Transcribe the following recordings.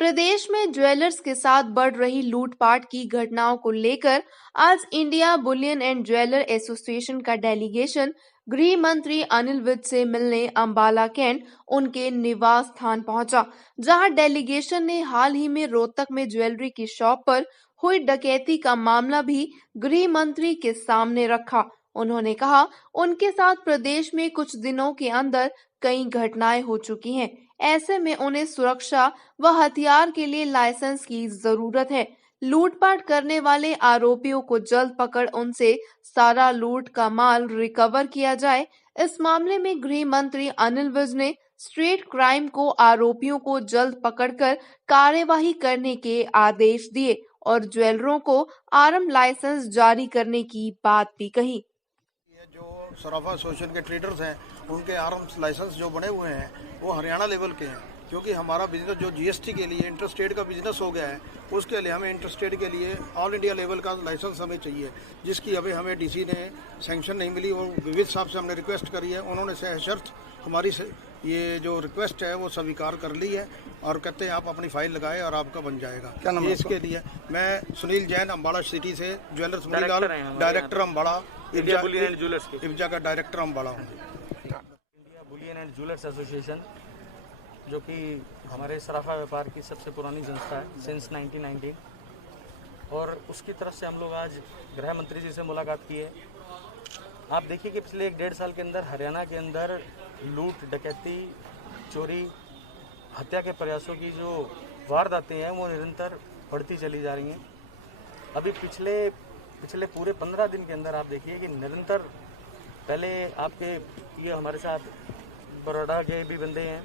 प्रदेश में ज्वेलर्स के साथ बढ़ रही लूटपाट की घटनाओं को लेकर आज India Bullion and jeweller association का डेलीगेशन गृह मंत्री अनिल विज से मिलने अंबाला कैंट उनके निवास स्थान पहुंचा, जहां डेलीगेशन ने हाल ही में रोहतक में ज्वेलरी की शॉप पर हुई डकैती का मामला भी गृह मंत्री के सामने रखा। उन्होंने कहा, उनके साथ प्रदेश में कुछ दिनों के अंदर कई घटनाएं हो चुकी हैं। ऐसे में उन्हें सुरक्षा व हथियार के लिए लाइसेंस की जरूरत है। लूटपाट करने वाले आरोपियों को जल्द पकड़ उनसे सारा लूट का माल रिकवर किया जाए। इस मामले में गृह मंत्री अनिल विज ने स्ट्रीट क्राइम को आरोपियों को जल्द पकड़कर कार्यवाही करने के आदेश दिए और ज्वेलरों को आर्म लाइसेंस जारी करने की बात भी कही। जो सराफा एसोसिएशन के ट्रेडर्स हैं, उनके आर्म्स लाइसेंस जो बने हुए हैं वो हरियाणा लेवल के हैं, क्योंकि हमारा बिजनेस जो जीएसटी के लिए इंटर स्टेट का बिजनेस हो गया है, उसके लिए हमें इंटर स्टेट के लिए ऑल इंडिया लेवल का लाइसेंस हमें चाहिए, जिसकी अभी हमें डीसी ने सैंक्शन नहीं मिली और विविध साहब से हमने रिक्वेस्ट करी है। उन्होंने सशर्त हमारी ये जो रिक्वेस्ट है वो स्वीकार कर ली है और कहते हैं आप अपनी फाइल लगाएं और आपका बन जाएगा। क्या नाम है इसके लिए? मैं सुनील जैन, अम्बाड़ा सिटी से jewellers Munilal, director Ambada, India Bullion and Jewellers IBJA का डायरेक्टर अम्बाड़ा हूँ। India Bullion and Jewellers Association, जो कि हमारे सराफा व्यापार की सबसे पुरानी संस्था है सिंस 1919, और उसकी तरफ से हम लोग आज गृह मंत्री जी से मुलाकात की है। आप देखिए कि पिछले 1-1.5 साल के अंदर हरियाणा के अंदर लूट, डकैती, चोरी, हत्या के प्रयासों की जो वारदातें हैं वो निरंतर बढ़ती चली जा रही हैं। अभी पिछले पूरे 15 दिन के अंदर आप देखिए कि निरंतर, पहले आपके ये हमारे साथ बड़ौदा के भी बंदे हैं,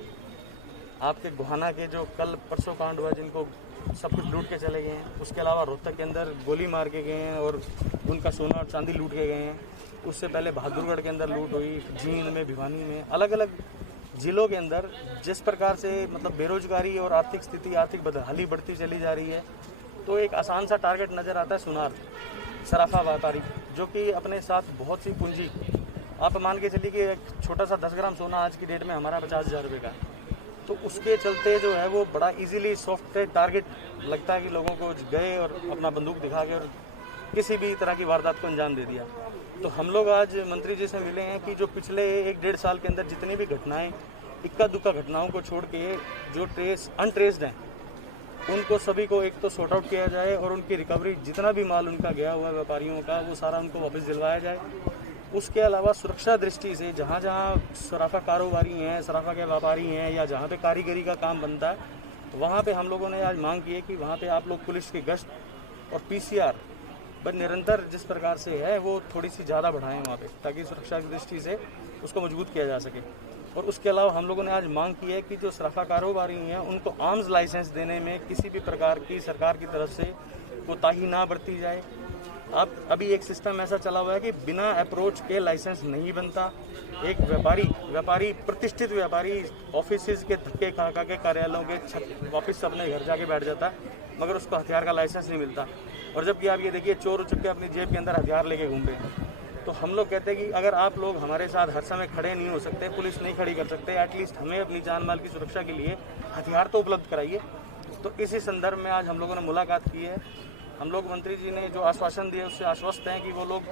आपके गोहाना के जो कल परसों कांड हुआ जिनको सब कुछ लूट के चले गए हैं, उसके अलावा रोहतक के अंदर गोली मार के गए हैं और उनका सोना और चांदी लूट के गए हैं। उससे पहले बहादुरगढ़ के अंदर लूट हुई, जींद में, भिवानी में, अलग अलग जिलों के अंदर जिस प्रकार से मतलब बेरोजगारी और आर्थिक स्थिति, आर्थिक बदहाली बढ़ती चली जा रही है, तो एक आसान सा टारगेट नज़र आता है सुनार सराफा व्यापारी, जो कि अपने साथ बहुत सी पूंजी, आप मान के चलिए कि एक छोटा सा 10 ग्राम सोना आज की डेट में हमारा 50,000 रुपये का है, तो उसके चलते जो है वो बड़ा इजीली सॉफ्ट टारगेट लगता है कि लोगों को गए और अपना बंदूक दिखा के और किसी भी तरह की वारदात को अंजाम दे दिया। तो हम लोग आज मंत्री जी से मिले हैं कि जो पिछले 1-1.5 साल के अंदर जितनी भी घटनाएं, इक्का दुक्का घटनाओं को छोड़ के जो अनट्रेस्ड हैं, उनको सभी को एक तो सॉर्ट आउट किया जाए और उनकी रिकवरी, जितना भी माल उनका गया हुआ है व्यापारियों का, वो सारा उनको वापस दिलवाया जाए। उसके अलावा सुरक्षा दृष्टि से जहाँ जहाँ सराफा कारोबारी हैं, सराफा के व्यापारी हैं, या जहाँ पे कारीगरी का काम बनता है, वहाँ पे हम लोगों ने आज मांग की है कि वहाँ पे आप लोग पुलिस की गश्त और पीसीआर बस निरंतर जिस प्रकार से है वो थोड़ी सी ज़्यादा बढ़ाएं वहाँ पे, ताकि सुरक्षा की दृष्टि से उसको मजबूत किया जा सके। और उसके अलावा हम लोगों ने आज मांग की है कि जो सराफा कारोबारी हैं उनको आर्म्स लाइसेंस देने में किसी भी प्रकार की सरकार की तरफ से कोताही ना बरती जाए। अब अभी एक सिस्टम ऐसा चला हुआ है कि बिना अप्रोच के लाइसेंस नहीं बनता। एक व्यापारी प्रतिष्ठित व्यापारी ऑफिस के धक्के खा के कार्यालयों के छत वापस अपने घर जाके बैठ जाता है, मगर उसको हथियार का लाइसेंस नहीं मिलता। और जबकि आप ये देखिए चोर उचक्के अपनी जेब के अंदर हथियार लेके घूम रहे हैं। तो हम लोग कहते हैं कि अगर आप लोग हमारे साथ हर समय खड़े नहीं हो सकते, पुलिस नहीं खड़ी कर सकते, एटलीस्ट हमें अपनी जान माल की सुरक्षा के लिए हथियार तो उपलब्ध कराइए। तो इसी संदर्भ में आज हम लोगों ने मुलाकात की है। हम लोग मंत्री जी ने जो आश्वासन दिए उससे आश्वस्त हैं कि वो लोग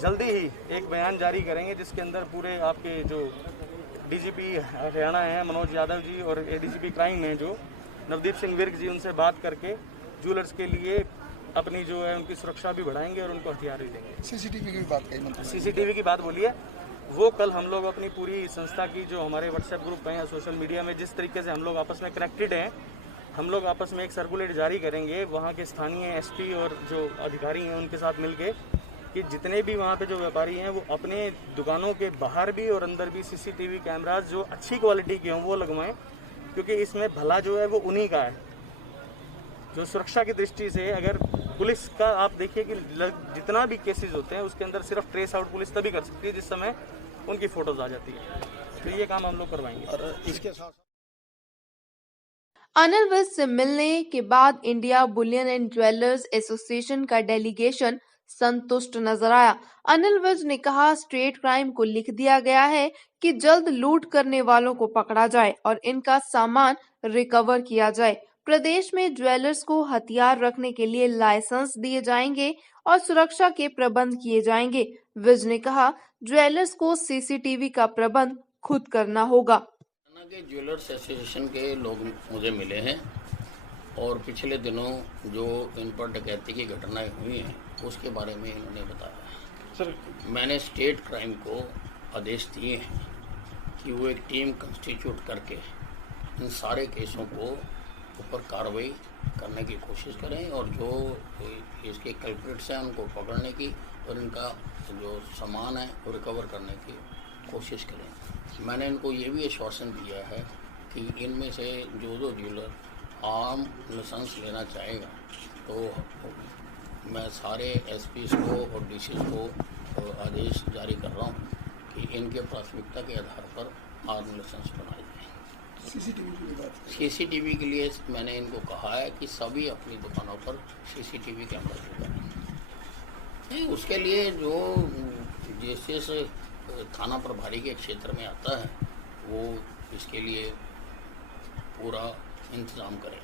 जल्दी ही एक बयान जारी करेंगे, जिसके अंदर पूरे आपके जो डीजीपी हरियाणा हैं मनोज यादव जी और एडीजीपी क्राइम हैं जो नवदीप सिंह विर्क जी, उनसे बात करके ज्वेलर्स के लिए अपनी जो है उनकी सुरक्षा भी बढ़ाएंगे और उनको हथियार भी देंगे। सीसीटीवी की बात कही, सीसीटीवी की बात बोली है वो कल हम लोग अपनी पूरी संस्था की जो हमारे व्हाट्सएप ग्रुप हैं या सोशल मीडिया में जिस तरीके से हम लोग आपस में कनेक्टेड हैं, हम लोग आपस में एक सर्कुलेट जारी करेंगे वहाँ के स्थानीय एसपी और जो अधिकारी हैं उनके साथ मिलके कि जितने भी वहाँ पे जो व्यापारी हैं वो अपने दुकानों के बाहर भी और अंदर भी सीसीटीवी कैमराज जो अच्छी क्वालिटी के हों वो लगवाएं, क्योंकि इसमें भला जो है वो उन्हीं का है। जो सुरक्षा की दृष्टि से अगर पुलिस का आप देखिए कि जितना भी केसेस होते हैं उसके अंदर सिर्फ ट्रेस आउट पुलिस तभी कर सकती है जिस समय उनकी फोटोज आ जाती है। तो ये काम हम लोग करवाएंगे। और इसके साथ अनिल विज से मिलने के बाद India Bullion and Jewellers association का डेलीगेशन संतुष्ट नजर आया। अनिल विज ने कहा, स्टेट क्राइम को लिख दिया गया है कि जल्द लूट करने वालों को पकड़ा जाए और इनका सामान रिकवर किया जाए। प्रदेश में ज्वेलर्स को हथियार रखने के लिए लाइसेंस दिए जाएंगे और सुरक्षा के प्रबंध किए जाएंगे। विज ने कहा, ज्वेलर्स को सीसीटीवी का प्रबंध खुद करना होगा। के ज्वेलर्स एसोसिएशन के लोग मुझे मिले हैं और पिछले दिनों जो इन पर डकैती की घटनाएं हुई हैं उसके बारे में इन्होंने बताया। सर, मैंने स्टेट क्राइम को आदेश दिए हैं कि वो एक टीम कंस्टिट्यूट करके इन सारे केसों को ऊपर कार्रवाई करने की कोशिश करें और जो इसके कल्प्रिट्स हैं उनको पकड़ने की और इनका जो सामान है वो रिकवर करने की कोशिश करें। मैंने इनको ये भी आश्वासन दिया है कि इनमें से जो ज्वेलर आर्म लाइसेंस लेना चाहेगा तो मैं सारे एसपीज को और डीसीज को आदेश जारी कर रहा हूँ कि इनके प्राथमिकता के आधार पर आर्म लाइसेंस बनाए जाए। सीसीटीवी के लिए मैंने इनको कहा है कि सभी अपनी दुकानों पर सीसीटीवी कैमरा लगाएं। उसके लिए जो जिस थाना प्रभारी के क्षेत्र में आता है वो इसके लिए पूरा इंतजाम करें।